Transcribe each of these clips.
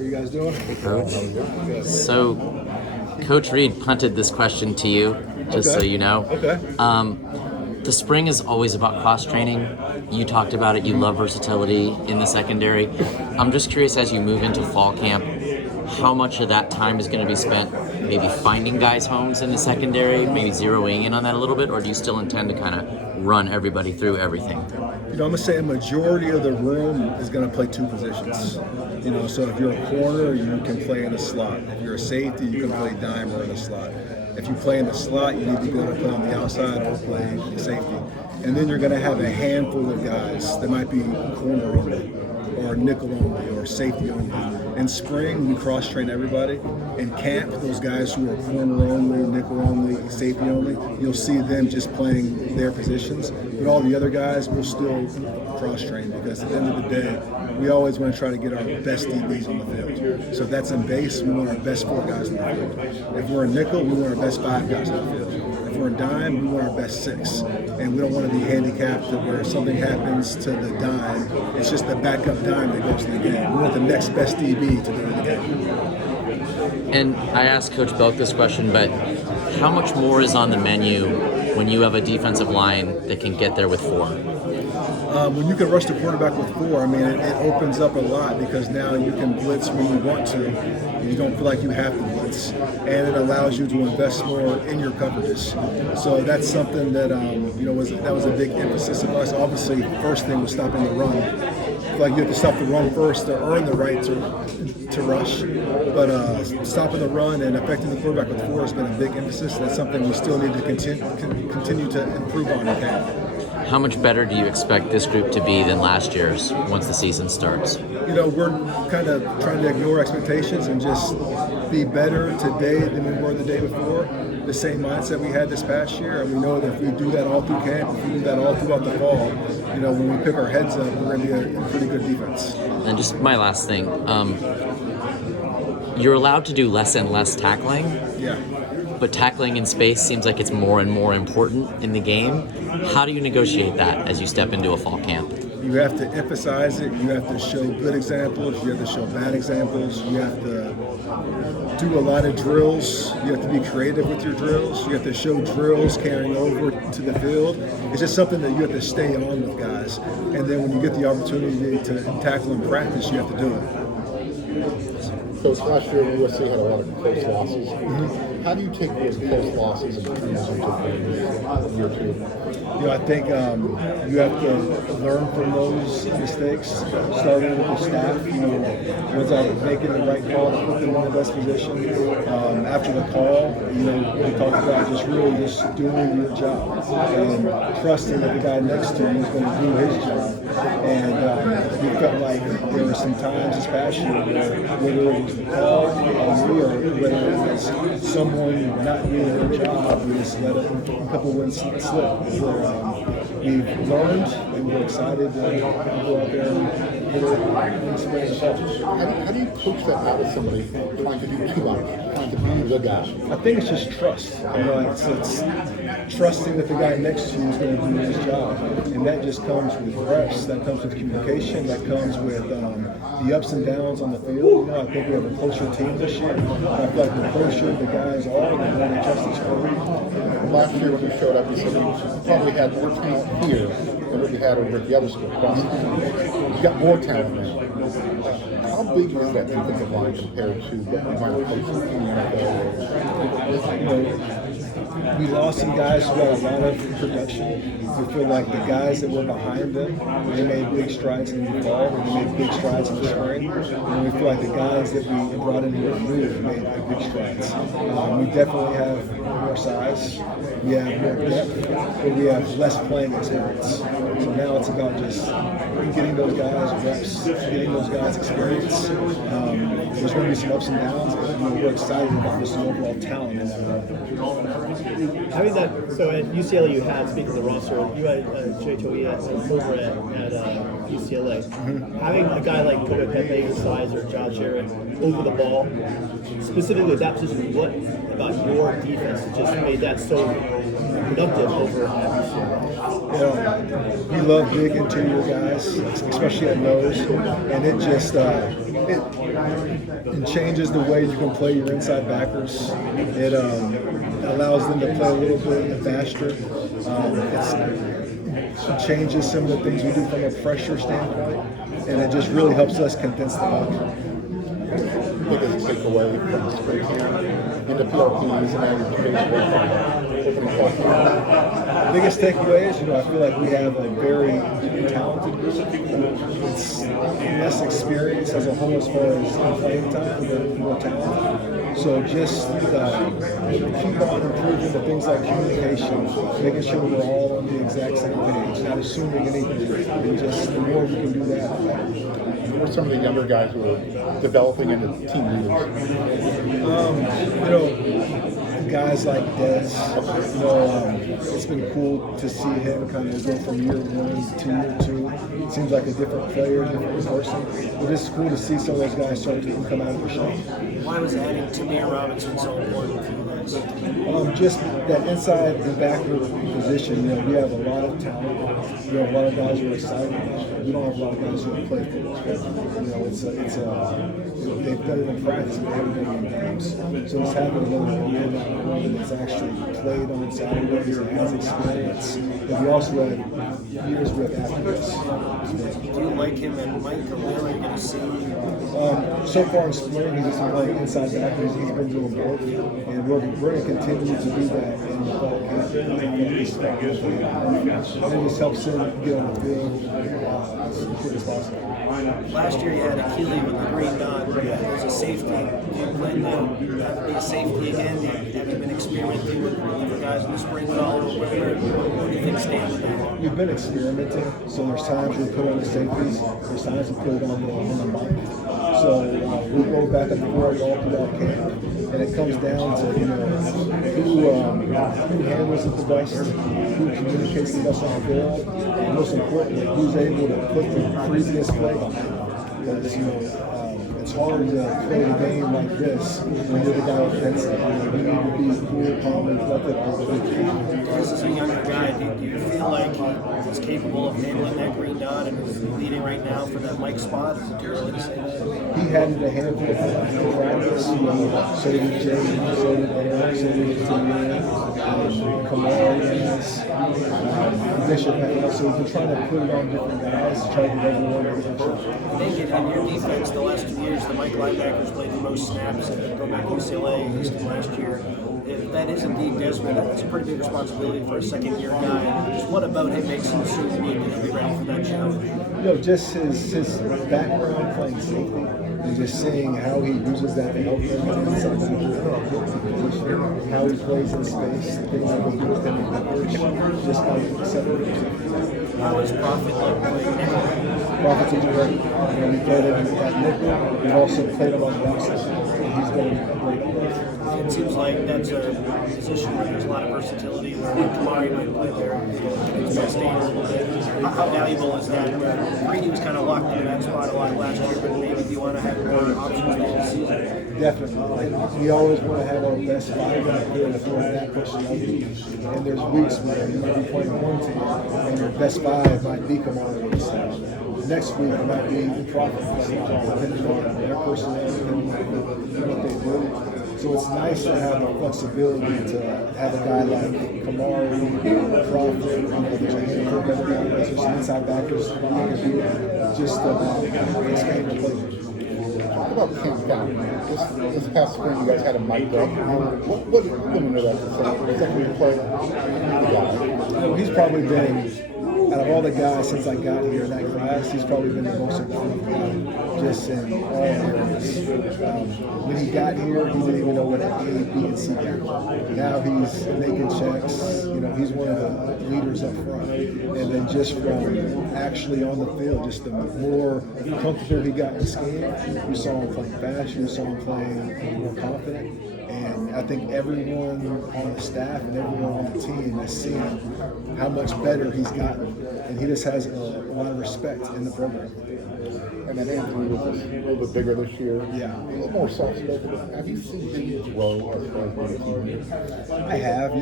are you guys doing? Coach. So, Coach Reed punted this question to you, just so you know. Okay. The spring is always about cross training. You talked about it. You love versatility in the secondary. I'm just curious, as you move into fall camp, how much of that time is going to be spent maybe finding guys' homes in the secondary, maybe zeroing in on that a little bit, or do you still intend to kind of run everybody through everything? I'm going to say a majority of the room is going to play two positions. So if you're a corner, you can play in the slot. If you're a safety, you can play dime or in the slot. If you play in the slot, you need to be able to play on the outside or play safety. And then you're going to have a handful of guys that might be corner only, or nickel only, or safety only. In spring, we cross-train everybody. In camp, those guys who are corner only, nickel only, safety only, you'll see them just playing their positions. But all the other guys will still cross-train, because at the end of the day, we always want to try to get our best DBs on the field. So if that's in base, we want our best 4 guys on the field. If we're in nickel, we want our best 5 guys on the field. If we're in dime, we want our best 6. And we don't want to be handicapped that where something happens to the dime, it's just the backup dime that goes to the game. We want the next best DB to go to the game. And I asked Coach Belk this question, but how much more is on the menu when you have a defensive line that can get there with 4? When you can rush the quarterback with 4, it opens up a lot, because now you can blitz when you want to. You don't feel like you have to blitz, and it allows you to invest more in your coverages. So that's something that was a big emphasis of us. Obviously, first thing was stopping the run. Like, you have to stop the run first to earn the right to rush. But stopping the run and affecting the quarterback with 4 has been a big emphasis. That's something we still need to continue to improve on in camp. How much better do you expect this group to be than last year's once the season starts? We're kind of trying to ignore expectations and just be better today than we were the day before. The same mindset we had this past year, and we know that if we do that all through camp, if we do that all throughout the fall, when we pick our heads up, we're going to be a pretty good defense. And just my last thing, you're allowed to do less and less tackling. Yeah. But tackling in space seems like it's more and more important in the game. How do you negotiate that as you step into a fall camp? You have to emphasize it. You have to show good examples. You have to show bad examples. You have to do a lot of drills. You have to be creative with your drills. You have to show drills carrying over to the field. It's just something that you have to stay on with guys. And then when you get the opportunity to tackle in practice, you have to do it. Coach, last year USC had a lot of close losses. Mm-hmm. How do you take those close losses and turn them into year 2? I think you have to learn from those mistakes, starting with the staff. Once I making the right call to put them in the best position. After the call, we talked about just doing your job and trusting that the guy next to you is going to do his job. And we felt like there were some times this past year where whether it was the call on me or whether it was someone not doing their job, we just let a couple wins slip. We've learned, and we're excited to go out there and spread the shot. How do you coach that out of somebody trying to do too much, trying to be the guy? I think it's just trust. It's trusting that the guy next to you is going to do his job, and that just comes with reps. That comes with communication. That comes with the ups and downs on the field. I think we have a closer team this year. I feel like the closer the guys are, the more they trust each other. Last year when you showed up, you said you probably had more talent here than what you had over at the other school. You got more talent now. How big is that defensive line compared to what you might have faced in the NFL? We lost some guys who got a lot of production. We feel like the guys that were behind them, they made big strides in the fall, and they made big strides in the spring. And we feel like the guys that we brought in here made big strides. We definitely have more size, we have more depth, but we have less playing experience. So now it's about just getting those guys reps, getting those guys experience. There's going to be some ups and downs, but we're excited about this overall talent in that room. Having that, so at UCLA you had, speaking of the roster, you had Jay Toia over at UCLA. Mm-hmm. Having a guy like Kobe Pepe, size, or Josh Jarrett over the ball, specifically that position, what about your defense that just made that so productive over at UCLA? We love big interior guys, especially at nose, and it It changes the way you can play your inside backers. It allows them to play a little bit faster. It changes some of the things we do from a pressure standpoint, and it just really helps us condense the puck. Biggest takeaway from the spring camp into PLPs and 2 days away from opening fall camp? Biggest takeaway is, I feel like we have a very talented group. It's less experience as a whole as far as playing time, but more talented. So just keep on improving the things like communication, making sure we're all on the exact same page, not assuming anything, and just the more we can do that, the better. Who are some of the younger guys who are developing into team leaders? Guys like Des, it's been cool to see him kind of go from year 1 to year 2. It seems like a different player, different person. But it's cool to see some of those guys start to come out of the shell. Why was adding Tamir Robinson so important for you guys? Just that inside and backer position, we have a lot of talent. We have a lot of guys who are excited about it. We don't have a lot of guys who have played football. They've done it in practice, but they haven't done it in games. So it's having another that's actually played on Saturdays and has experience. And we also had years with athletes. Do you like him and Mike, or where are you going to see? So far in spring, he's just been playing inside backers. He's been doing both, and we're going to continue to do that in the fall camp. And it just helps him get on the field as quick as possible. Last year you had Achille with the green dot as a safety. Do you plan to be a safety again? Have you been experimenting with different guys in the spring at all? Where do you think stand with that? We've been experimenting, so there's times we put on the safeties, there's times we put it on the month. So we go back and forth all throughout camp, and it comes down to who handles it the best, who communicates the best on the field, and most importantly, who's able to put the previous play behind. Because it's hard to play a game like this when you're the guy offensive. You need to be cool, calm, and collected all the way. This is a younger guy. Do you feel like he's capable of handling that green dot and is leading right now for that Mike spot? Is it too early to say that? He had it a handful of times in practice. So did Jay, so did Eric, so did Tamir, Kamar, Bishop has. So we've been trying to put it on different guys to try to get everyone a different shot. I think in your defense the last 2 years, the Mike linebackers played the most snaps and go back to UCLA at least last year. If that is indeed Desmond, that's a pretty big responsibility for a second-year guy. Just what about him makes him so unique and he'll be ready for that challenge? Just his background playing safety and just seeing how he uses that to help him inside how he plays in space, things that he does in the coverage, just how he separates himself. How is Prophet like playing nickel? Prophet's a great. We played him at nickel. We've also played him on the outside. He's doing a great play. It seems like that's a position where there's a lot of versatility, where Kamari might play there, he's going to stay a little bit. How valuable is that? Brady was kind of locked in that spot a lot last year, but maybe do you want to have more options this season? Definitely. We always want to have our best 5 out there if we're that personality. And there's weeks where you might be playing one team and your best 5 might be Kamari or the next week it might be Prophet, depending on their personality and what they do. So it's nice to have the flexibility to have a guy like Kamari, Prophet, there's a handful of other guys, there's some inside backers that can do it. Just this game to play. Talk about camp down. This past spring, you guys had a mic up. What did you know that? Second play? He's probably been, out of all the guys since I got here in that class, he's probably been the most improved guy, just in all areas. When he got here, he didn't even know what an A, B, and C meant. Now he's making checks. He's one of the leaders up front. And then just from actually on the field, just the more comfortable he got in the scheme, you saw him playing faster, you saw him playing more confident. And I think everyone on the staff and everyone on the team has seen how much better he's gotten. And he just has a lot of respect in the program. And then Anthony was a little bit bigger this year. Yeah. A little more soft-spoken. Have you seen him grow as far as being a teammate? I have,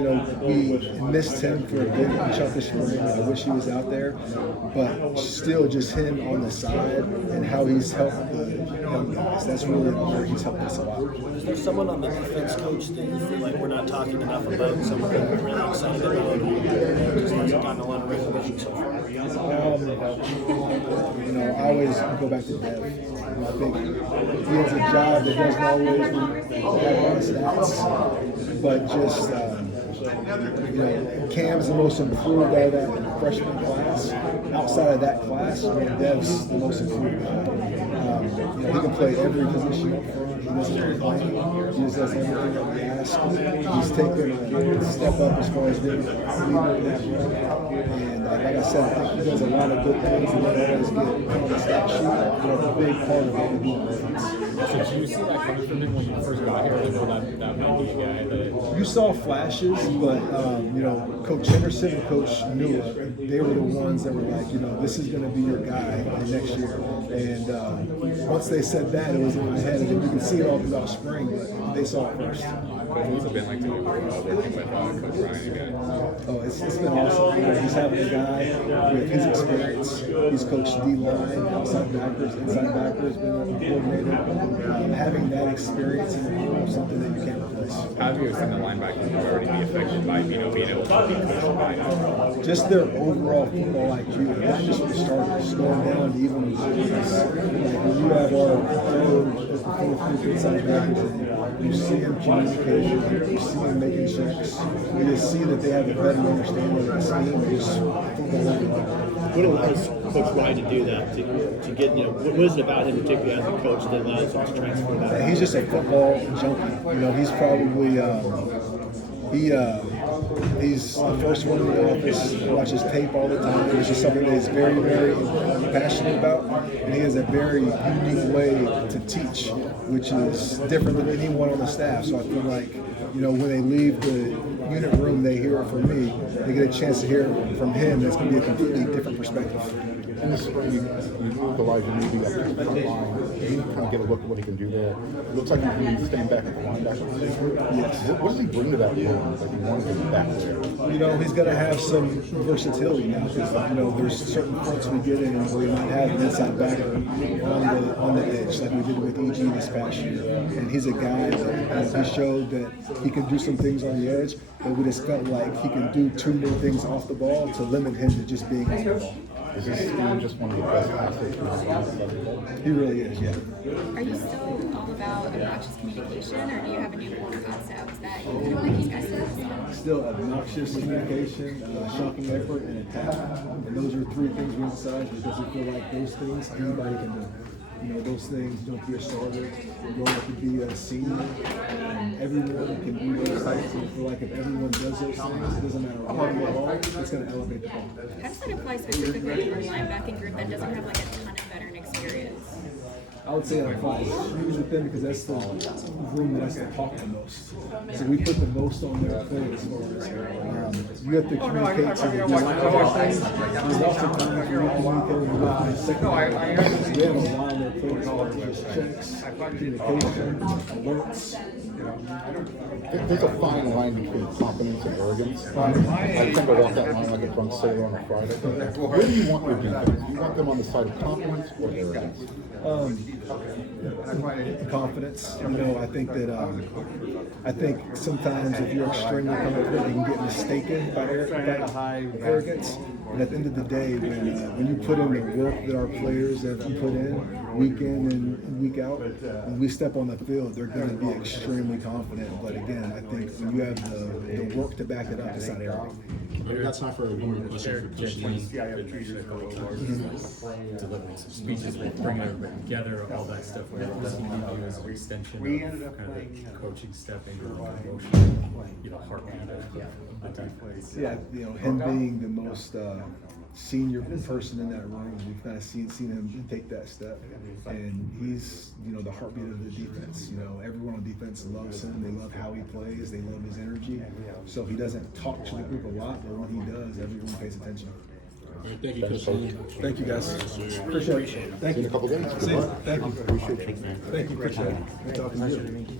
we missed him for a good chunk this spring. I wish he was out there, but still just him on the side and how he's helped the young guys. That's really where he's helped us a lot. Is there someone on the defense coach that you feel like we're not talking enough about, someone that we're really excited about, who just hasn't gotten a lot of recognition so far? I always go back to Dev. I think he has a job that doesn't always have a lot of stats, but just Cam's the most improved out of that freshman class. Outside of that class, Dev's the most improved guy. He can play every position up front. He doesn't complain. He just does everything that we ask. He's taken a step up as far as being a leader in that role. And like I said, I think he does a lot of good things and doesn't always get put on the stat sheet. But a big part of what we do on defense. So did you see that coming from him when you first got here? I know that might be a guy that... You saw flashes, but Coach Henderson and Coach Newell, they were the ones that were like, this is going to be your guy next year. And once they said that, it was in my head, and you could see it all throughout spring, but they saw it first. What's it been like to working with Coach Ryan again? Oh, it's been awesome. He's having a guy with his experience. He's coached D-line, outside backers, inside backers, been a coordinator. Having that experience in the room is something that you can't replace. How have you seen the linebackers already be affected by being able to be coached by him? Just their overall football IQ, not just from starters, going down to even reserves. When you have our fourth inside backers, you see them communicating, you see them making checks, you just see that they have a better understanding of the scheme and just football overall. What allows Coach Ryan to do that? To get, what is it about him, particularly as a coach, that allows him to transfer that? He's just a football junkie. He's probably he's the first one in the office. He watches tape all the time. It's just something that he's very, very passionate about, and he has a very unique way to teach, which is different than anyone on the staff. So I feel like, when they leave the unit room, they hear it from me. They get a chance to hear it from him. That's going to be a completely different perspective. In the spring, you moved Elijah Newby up to the front line. You kind of get a look at what he can do there. It looks like he can stand back at the linebacker position. Yes. What does he bring to that role? Like he wants to get back there. He's going to have some versatility now because there's certain fronts we get in where we might have an inside backer on the edge, like we did with EG this past year. And he's a guy that he showed that he can do some things on the edge, but we just felt like he can do too many things off the ball to limit him to just being off the ball. Is this Steve just one of the best athletes we've seen? He really is, yeah. Are you still all about obnoxious communication, or do you have a new concept that you kind of like these guys to focus on? Still obnoxious communication, shocking effort, and attack. And those are three things we emphasize because we feel like those things anybody can do. Those things, don't be a starter, growing up to be a senior. Everyone can do those things. And I feel like if everyone does those things, it doesn't matter what you are, it's going to elevate the ball. How does that apply specifically to your linebacking group that doesn't have like a ton of veteran experience? I would say that applies huge with them because that's the room that has to talk the most. So we put the most on their plate as far as you have to communicate to the linebackers. There's also times where you communicate with the second. So they have a lot on their plate as far as just checks, communication, alerts. There's a fine line between confidence and arrogance. I think I walk that line like a drunk sailor on a Friday. Where do you want your defense? Do you want them on the side of confidence or arrogance? Confidence. I think sometimes if you're extremely confident, you can get mistaken by arrogance. But at the end of the day, when you put in the work that our players have put in, week in and week out, when we step on the field, they're going to be extremely confident. But again, I think when you have the work to back it up, it's not arrogant. We've got time for one more question for Coach Lynn. Delivering some speeches, bringing everybody together, all that stuff. Where does he view as an extension of kind of the coaching step into the emotional, heartbeat of the defense? Yeah, him being the most senior person in that room, we've kind of seen him take that step, and he's the heartbeat of the defense. Everyone on defense loves him. They love how he plays. They love his energy. So he doesn't talk to the group a lot, but when he does, everyone pays attention. All right, thank you, Coach. Thank you, guys. Appreciate it. Thank See you in you. a couple games. See Good you. luck. Thank you. Appreciate you. Thank you. Appreciate it. Good talking to you.